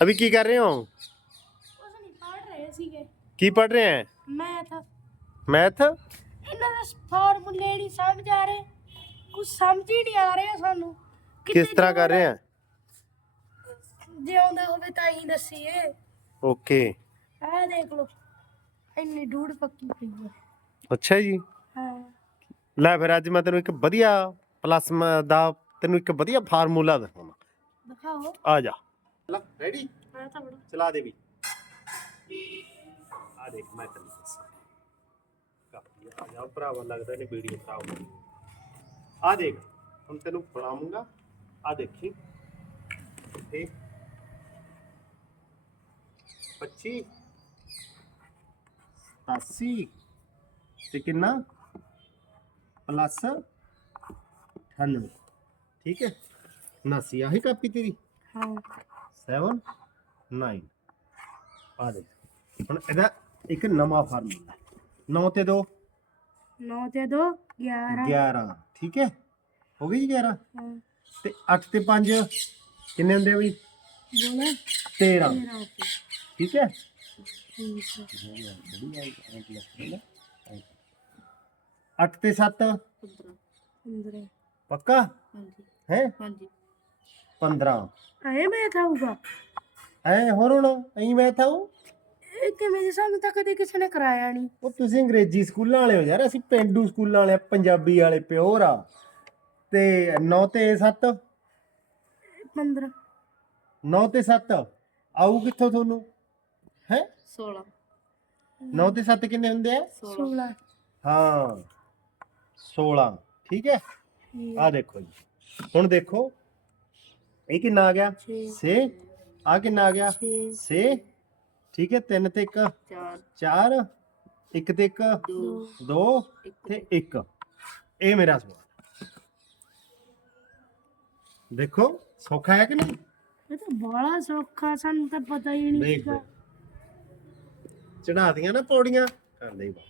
अभी की कर रहे हो ਕੁਛ ਨਹੀਂ ਪੜ ਰਹੇ ਸੀਗੇ की पढ़ रहे हैं ਮੈਥ मैथ ਇਹਨਾਂ ਦੇ ਫਾਰਮੂਲੇ ਨਹੀਂ ਸਮਝ ਆ ਰਹੇ ਕੁਝ ਸਮਝ ਹੀ ਨਹੀਂ ਆ ਰਿਹਾ ਸਾਨੂੰ किस तरह कर रहे हैं ਜੇ ਆਉਂਦਾ ਹੋਵੇ ਤਾਂ ਹੀ ਦੱਸੀਏ ओके ਆਹ ਦੇਖ ਲਓ ਇੰਨੀ ਡੂੜ ਪੱਕੀ ਪਈ ਹੈ ਅੱਛਾ ਜੀ ਹਾਂ ਲੈ ਫਿਰ ਅੱਜ ਮੈਂ ਤੈਨੂੰ ਇੱਕ ਵਧੀਆ ਪਲੱਸ ਦਾ ਤੈਨੂੰ ਇੱਕ ਵਧੀਆ ਫਾਰਮੂਲਾ ਦਿਖਾਉਣਾ ਦਿਖਾਓ ਆ ਜਾ ਰੈਡੀ ਮੈਂ ਤਾਂ ਬੜਾ ਚਲਾ ਦੇ ਵੀ। ਆ ਦੇਖ ਮੈਂ ਤੈਨੂੰ ਦੱਸਾਂ। ਕਾਪੀ ਆ ਜਾ ਭਰਾਵਾ ਲੱਗਦਾ ਇਹਨੇ ਵੀਡੀਓ ਖਰਾਬ ਹੋ ਗਈ। ਆ ਦੇਖ ਹੁਣ ਤੈਨੂੰ ਬਣਾਉਂਗਾ ਆ ਦੇਖੀ। ਤੇ 25 87 ਤੇ ਕਿੰਨਾ? ਪਲੱਸ 98 ਠੀਕ ਹੈ? 79 ਆਹੀ ਕਾਪੀ ਤੇਰੀ? ਹਾਂ। 7 9 ਆ ਦੇ ਹੁਣ ਇਹਦਾ ਇੱਕ ਨਵਾਂ ਫਾਰਮੂਲਾ 9 ਤੇ 2 9 ਤੇ 2 11 11 ਠੀਕ ਹੈ? ਹੋ ਗਈ ਜੀ 11 ਹਾਂ। ਤੇ 8 ਤੇ 5 ਕਿੰਨੇ ਹੁੰਦੇ ਆ ਬਈ? ਬੋਲੇ 13 13 ਤੇ ਠੀਕ ਹੈ? ਠੀਕ ਹੈ। 8 ਤੇ 7 15 ਪੱਕਾ? ਹਾਂਜੀ। ਹੈ? ਹਾਂਜੀ। 15 ਆਏ ਮੈਂ ਖਾਊਗਾ ਐ ਹੋਰ ਹੁਣ ਐਂ ਮੈਂ ਥਾਉ ਇਹ ਕਿਵੇਂ ਦੀ ਸਾਨੂੰ ਤਾਂ ਕਦੇ ਕਿਸੇ ਨੇ ਕਰਾਇਆ ਨਹੀਂ ਉਹ ਤੁਸੀਂ ਅੰਗਰੇਜ਼ੀ ਸਕੂਲਾਂ ਵਾਲੇ ਹੋ ਯਾਰ ਅਸੀਂ ਪਿੰਡੂ ਸਕੂਲਾਂ ਵਾਲੇ ਆ, ਪੰਜਾਬੀ ਵਾਲੇ ਪਿਓਰ ਆ। ਤੇ 9 ਤੇ 7 15 9 ਤੇ 7 ਆਊ ਕਿੱਥੋਂ ਤੁਹਾਨੂੰ? ਹੈ? 16 9 ਤੇ 7 ਕਿੰਨੇ ਹੁੰਦੇ ਆ? 16 ਹਾਂ। 16 ਠੀਕ ਹੈ? ਆ ਦੇਖੋ ਜੀ। ਹੁਣ ਦੇਖੋ ਇਹ ਕਿੰਨਾ ਆ ਗਿਆ? 6 ਸੇ ਆ ਕਿੰਨਾ ਆ ਗਿਆ? 6 ਸੇ ਠੀਕ ਹੈ 3 ਤੇ 1 4 4 1 ਤੇ 1 2 2 ਤੇ 1 ਇਹ ਮੇਰਾ ਸਵਾਲ। ਦੇਖੋ ਸੌਖਾ ਹੈ ਕਿ ਨਹੀਂ? ਇਹ ਤਾਂ ਬੜਾ ਸੌਖਾ ਸਾਨੂੰ ਤਾਂ ਪਤਾ ਹੀ ਨਹੀਂ ਦੇਖ ਸੀਗਾ। ਚੜਾ ਦੀਆਂ ਨਾ ਪੌੜੀਆਂ। ਕਰਦੇ ਹੀ ਬਾ